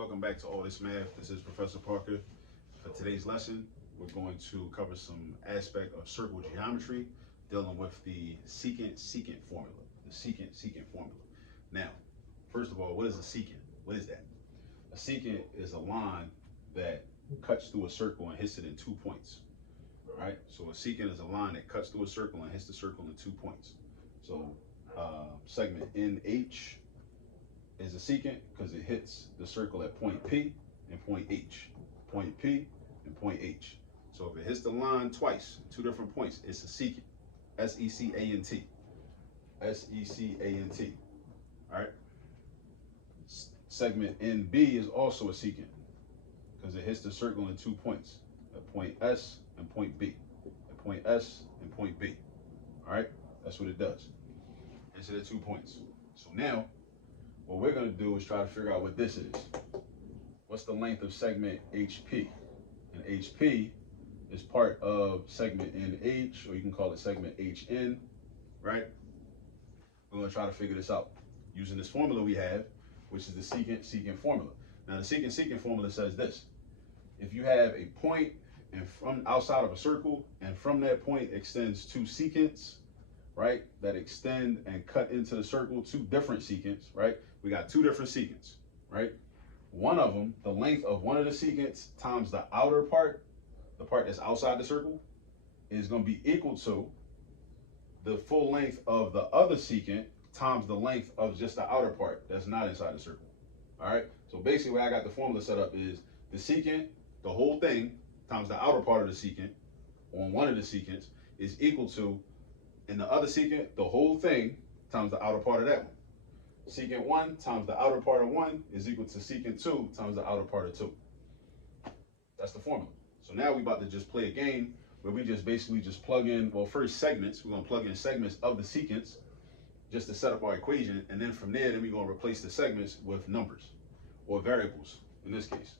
Welcome back to All This Math. This is Professor Parker. For today's lesson, we're going to cover some aspect of circle geometry dealing with the secant-secant formula. The secant-secant formula. Now, first of all, what is a secant? What is that? A secant is a line that cuts through a circle and hits it in 2 points. All right? So a secant is a line that cuts through a circle and hits the circle in 2 points. So segment NH is a secant because it hits the circle at point P and point H. Point P and point H. So if it hits the line twice, 2 different points, it's a secant. S-E-C-A-N-T. S-E-C-A-N-T. All right? Segment NB is also a secant because it hits the circle in 2 points, at point S and point B. At point S and point B. All right? That's what it does. It's at 2 points. So now, what we're going to do is try to figure out what this is. What's the length of segment HP? And HP is part of segment NH, or you can call it segment HN, right? We're going to try to figure this out using this formula we have, which is the secant-secant formula. Now, the secant-secant formula says this. If you have a point and from outside of a circle, and from that point extends 2 secants, right, that extend and cut into the circle, 2 different secants, right? We got 2 different secants, right? One of them, the length of one of the secants times the outer part, the part that's outside the circle, is going to be equal to the full length of the other secant times the length of just the outer part that's not inside the circle. All right? So basically, the way I got the formula set up is the secant, the whole thing, times the outer part of the secant on one of the secants is equal to, in the other secant, the whole thing times the outer part of that one. Secant 1 times the outer part of 1 is equal to secant 2 times the outer part of 2. That's the formula. So now we're about to just play a game where we just basically just plug in, well, first segments. We're going to plug in segments of the secants just to set up our equation. And then from there, then we're going to replace the segments with numbers or variables in this case.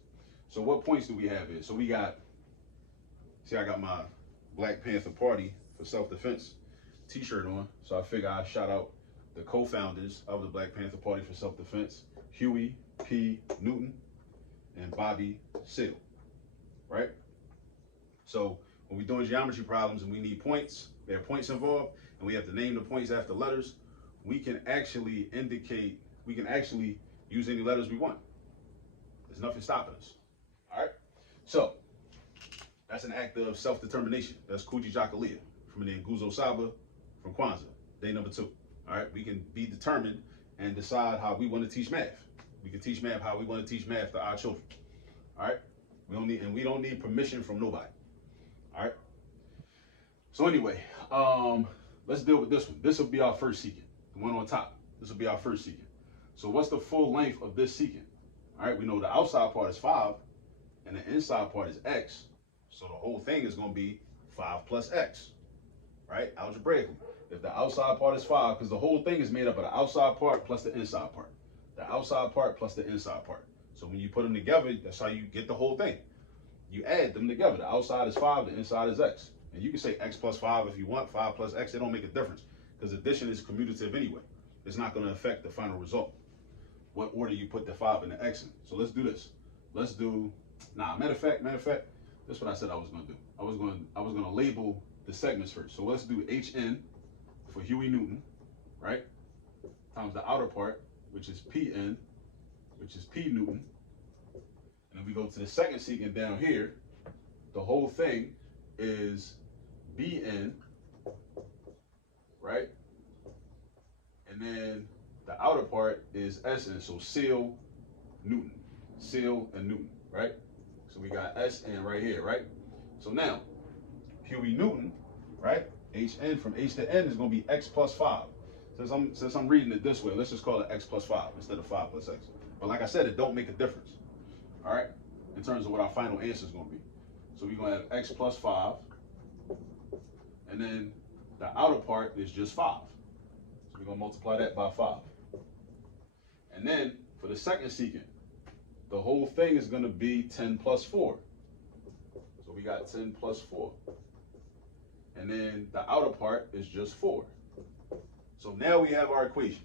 So what points do we have here? So we got, see, I got my Black Panther Party for self-defense t-shirt on. So I figure I shout out the co-founders of the Black Panther Party for Self-Defense, Huey P. Newton and Bobby Seale, right? So when we're doing geometry problems and we need points, there are points involved, and we have to name the points after letters, we can actually use any letters we want. There's nothing stopping us, all right? So that's an act of self-determination. That's Kuji Jakalia from the Nguzo Saba from Kwanzaa, day number 2. All right, we can be determined and decide how we want to teach math. We can teach math how we want to teach math to our children. All right, we don't need permission from nobody. All right. So anyway, let's deal with this one. This will be our first secant, the one on top. This will be our first secant. So what's the full length of this secant? All right, we know the outside part is 5, and the inside part is x. So the whole thing is going to be 5 plus x. Right, algebraically. If the outside part is 5, because the whole thing is made up of the outside part plus the inside part. The outside part plus the inside part. So when you put them together, that's how you get the whole thing. You add them together. The outside is 5, the inside is x. And you can say x plus 5 if you want, 5 plus x, it don't make a difference. Because addition is commutative anyway. It's not going to affect the final result. What order you put the 5 and the x in. So let's do this. Let's do, matter of fact, that's what I said I was going to do. I was going to label the segments first. So let's do HN for Huey Newton, right? Times the outer part, which is PN, which is P Newton. And then we go to the second secant down here. The whole thing is BN, right? And then the outer part is SN, so Seale, Newton. Seale and Newton, right? So we got SN right here, right? So now, Huey Newton, right? HN from H to N is going to be x plus 5. Since I'm reading it this way, let's just call it x plus 5 instead of 5 plus x. But like I said, it don't make a difference, all right, in terms of what our final answer is going to be. So we're going to have x plus 5, and then the outer part is just 5. So we're going to multiply that by 5. And then for the second secant, the whole thing is going to be 10 plus 4. So we got 10 plus 4. And then the outer part is just 4. So now we have our equation.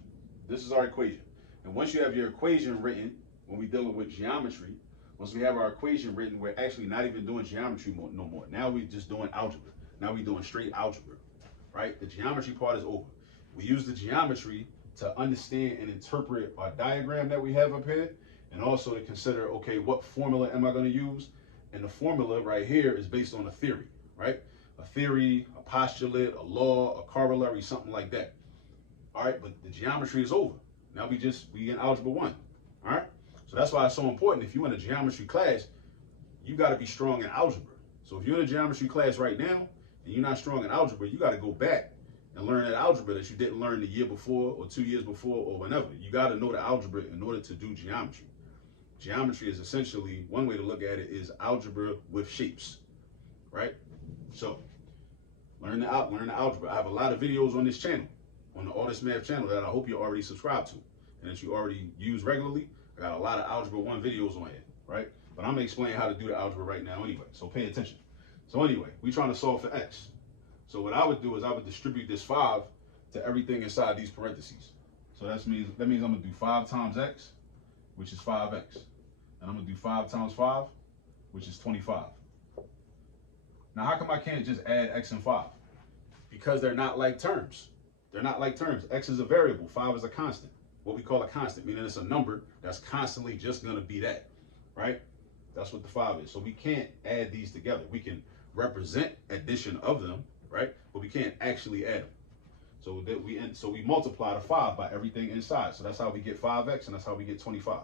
This is our equation. And once you have your equation written, when we're dealing with geometry, once we have our equation written, we're actually not even doing geometry no more. Now we're just doing algebra. Now we're doing straight algebra, right? The geometry part is over. We use the geometry to understand and interpret our diagram that we have up here, and also to consider, okay, what formula am I going to use? And the formula right here is based on a theory, right? A theory, a postulate, a law, a corollary, something like that. All right, but the geometry is over. Now we in algebra 1. All right, so that's why it's so important. If you're in a geometry class, you got to be strong in algebra. So if you're in a geometry class right now and you're not strong in algebra, you got to go back and learn that algebra that you didn't learn the year before or 2 years before or whenever. You got to know the algebra in order to do geometry. Geometry is essentially, one way to look at it is algebra with shapes, right? So learn the algebra. I have a lot of videos on this channel, on the All This Math channel, that I hope you already subscribe to and that you already use regularly. I got a lot of Algebra 1 videos on here, right? But I'm going to explain how to do the algebra right now anyway, so pay attention. So anyway, we're trying to solve for x. So what I would do is I would distribute this 5 to everything inside these parentheses. So that means I'm going to do 5 times x, which is 5x. And I'm going to do 5 times 5, which is 25. Now, how come I can't just add x and 5? Because they're not like terms. They're not like terms. X is a variable. 5 is a constant. What we call a constant, meaning it's a number that's constantly just going to be that, right? That's what the 5 is. So we can't add these together. We can represent addition of them, right? But we can't actually add them. So we multiply the 5 by everything inside. So that's how we get 5x, and that's how we get 25.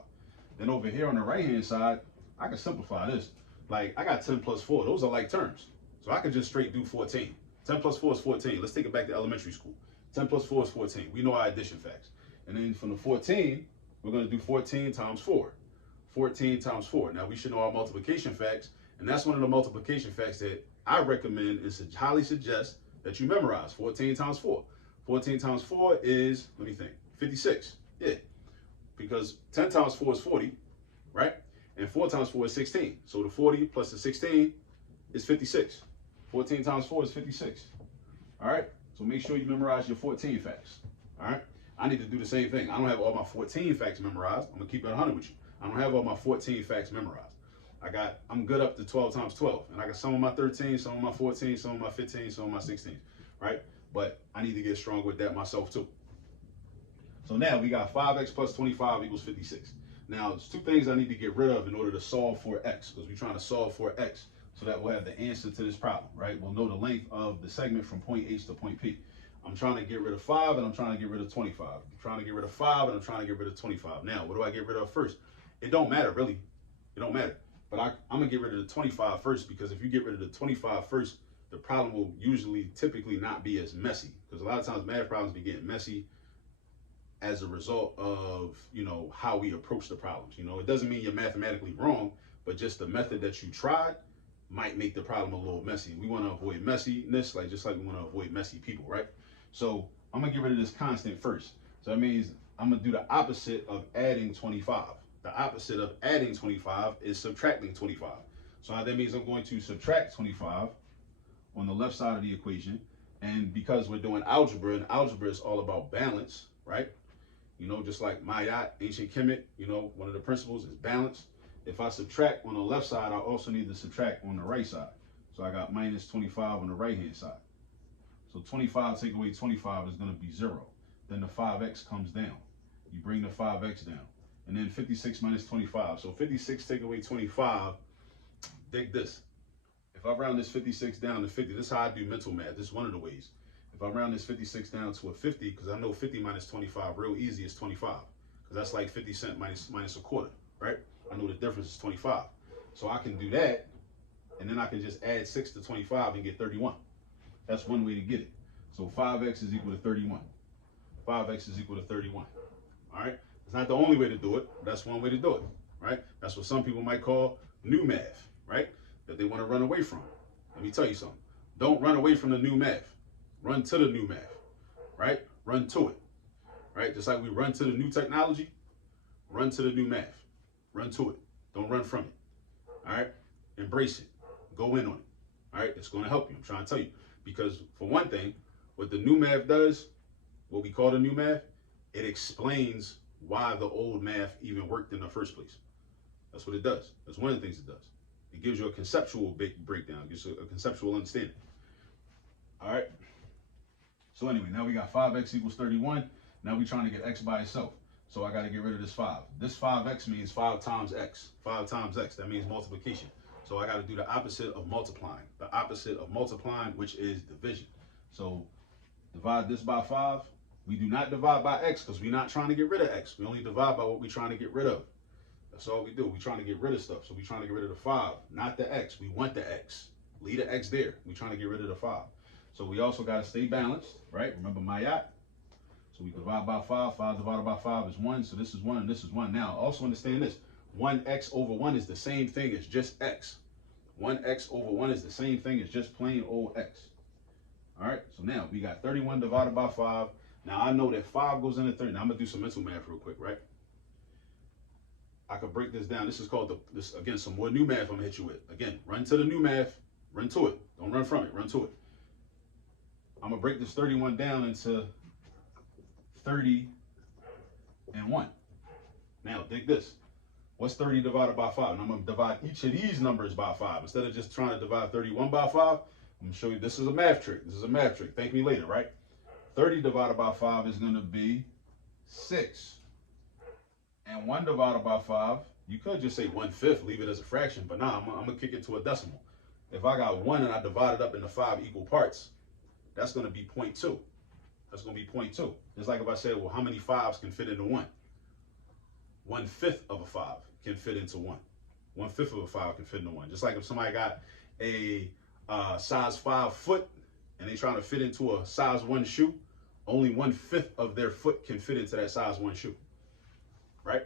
Then over here on the right-hand side, I can simplify this. Like, I got 10 plus 4. Those are like terms. So I could just straight do 14. 10 plus 4 is 14. Let's take it back to elementary school. 10 plus 4 is 14. We know our addition facts. And then from the 14, we're going to do 14 times 4. 14 times 4. Now, we should know our multiplication facts. And that's one of the multiplication facts that I recommend and highly suggest that you memorize. 14 times 4. 14 times 4 is, let me think, 56. Yeah. Because 10 times 4 is 40, right? And 4 times 4 is 16. So the 40 plus the 16 is 56. 14 times 4 is 56. All right? So make sure you memorize your 14 facts. All right? I need to do the same thing. I don't have all my 14 facts memorized. I'm going to keep it 100 with you. I don't have all my 14 facts memorized. I'm good up to 12 times 12. And I got some of my 13, some of my 14, some of my 15, some of my 16. Right? But I need to get strong with that myself too. So now we got 5x plus 25 equals 56. Now, there's 2 things I need to get rid of in order to solve for x, because we're trying to solve for x so that we'll have the answer to this problem, right? We'll know the length of the segment from point H to point P. I'm trying to get rid of 5 and I'm trying to get rid of 25. I'm trying to get rid of 5 and I'm trying to get rid of 25. Now, what do I get rid of first? It don't matter, really. It don't matter. But I'm going to get rid of the 25 first, because if you get rid of the 25 first, the problem will typically not be as messy. Because a lot of times math problems be getting messy as a result of, how we approach the problems. It doesn't mean you're mathematically wrong, but just the method that you tried might make the problem a little messy. We want to avoid messiness, just like we want to avoid messy people, right? So I'm going to get rid of this constant first. So that means I'm going to do the opposite of adding 25. The opposite of adding 25 is subtracting 25. So that means I'm going to subtract 25 on the left side of the equation. And because we're doing algebra, and algebra is all about balance, right? Just like Mayat, ancient Kemet, one of the principles is balance. If I subtract on the left side, I also need to subtract on the right side. So I got minus 25 on the right-hand side. So 25 take away 25 is going to be 0. Then the 5x comes down. You bring the 5x down. And then 56 minus 25. So 56 take away 25. Dig this. If I round this 56 down to 50, this is how I do mental math. This is one of the ways. If I round this 56 down to a 50, because I know 50 minus 25 real easy is 25. Because that's like 50 cents minus a quarter, right? I know the difference is 25. So I can do that, and then I can just add 6 to 25 and get 31. That's one way to get it. So 5x is equal to 31. 5x is equal to 31. All right? It's not the only way to do it, but that's one way to do it, right? That's what some people might call new math, right? That they want to run away from. Let me tell you something. Don't run away from the new math. Run to the new math, right? Run to it, right? Just like we run to the new technology, run to the new math. Run to it. Don't run from it, all right? Embrace it. Go in on it, all right? It's going to help you. I'm trying to tell you. Because for one thing, what the new math does, what we call the new math, it explains why the old math even worked in the first place. That's what it does. That's one of the things it does. It gives you a conceptual breakdown, gives you a conceptual understanding. All right. So anyway, now we got 5x equals 31. Now we're trying to get x by itself. So I got to get rid of this 5. This 5x means 5 times x. 5 times x, that means multiplication. So I got to do the opposite of multiplying. The opposite of multiplying, which is division. So divide this by 5. We do not divide by x because we're not trying to get rid of x. We only divide by what we're trying to get rid of. That's all we do. We're trying to get rid of stuff. So we're trying to get rid of the 5, not the x. We want the x. Leave the x there. We're trying to get rid of the 5. So we also got to stay balanced, right? Remember Mayat? So we divide by 5. 5 divided by 5 is 1. So this is 1 and this is 1. Now, also understand this. 1x over 1 is the same thing as just x. 1x over 1 is the same thing as just plain old x. All right? So now we got 31 divided by 5. Now, I know that 5 goes into 30. Now, I'm going to do some mental math real quick, right? I could break this down. This is called, again, some more new math I'm going to hit you with. Again, run to the new math. Run to it. Don't run from it. Run to it. I'm going to break this 31 down into 30 and 1. Now, dig this. What's 30 divided by 5? And I'm going to divide each of these numbers by 5. Instead of just trying to divide 31 by 5, I'm going to show you this is a math trick. This is a math trick. Thank me later, right? 30 divided by 5 is going to be 6. And 1 divided by 5, you could just say 1/5, leave it as a fraction. But nah, I'm going to kick it to a decimal. If I got 1 and I divide it up into 5 equal parts, that's going to be 0.2. That's going to be 0.2. It's like if I said, well, how many 5s can fit into 1? 1/5 of a 5 can fit into 1. 1/5 of a 5 can fit into 1. Just like if somebody got a size 5 foot and they trying to fit into a size 1 shoe, only 1/5 of their foot can fit into that size 1 shoe. Right?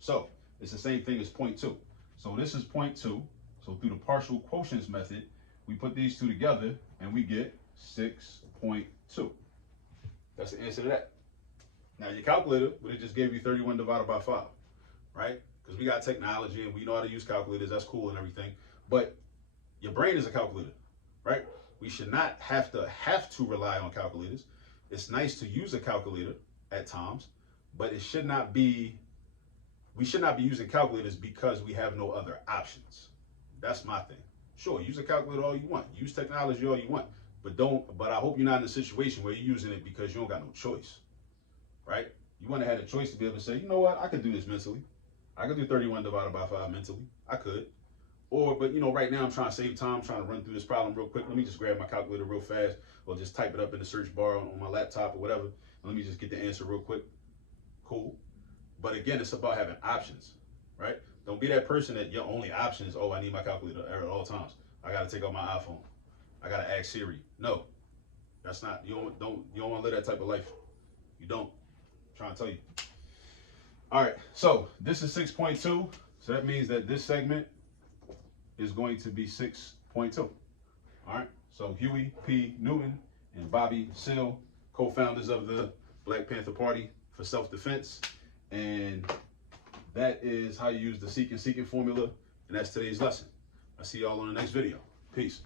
So it's the same thing as 0.2. So this is 0.2. So through the partial quotients method, we put these two together and we get 6.2. That's the answer to that. Now your calculator would have just gave you 31 divided by 5, right? Because we got technology and we know how to use calculators. That's cool and everything. But your brain is a calculator, right? We should not have to rely on calculators. It's nice to use a calculator at times, but it should not be, we should not be using calculators because we have no other options. That's my thing. Sure, use a calculator all you want. Use technology all you want. But I hope you're not in a situation where you're using it because you don't got no choice, right? You want to have a choice to be able to say, you know what, I could do this mentally. I could do 31 divided by 5 mentally. I could. But you know, right now I'm trying to save time, trying to run through this problem real quick. Let me just grab my calculator real fast or just type it up in the search bar on my laptop or whatever. And let me just get the answer real quick. Cool. But again, it's about having options, right? Don't be that person that your only option is, oh, I need my calculator at all times. I got to take out my iPhone. I got to ask Siri. No, that's not, you don't want to live that type of life. You don't. I'm trying to tell you. All right. So this is 6.2. So that means that this segment is going to be 6.2. All right. So Huey P. Newton and Bobby Seale, co-founders of the Black Panther Party for self-defense. And that is how you use the Secant-Secant formula. And that's today's lesson. I'll see y'all on the next video. Peace.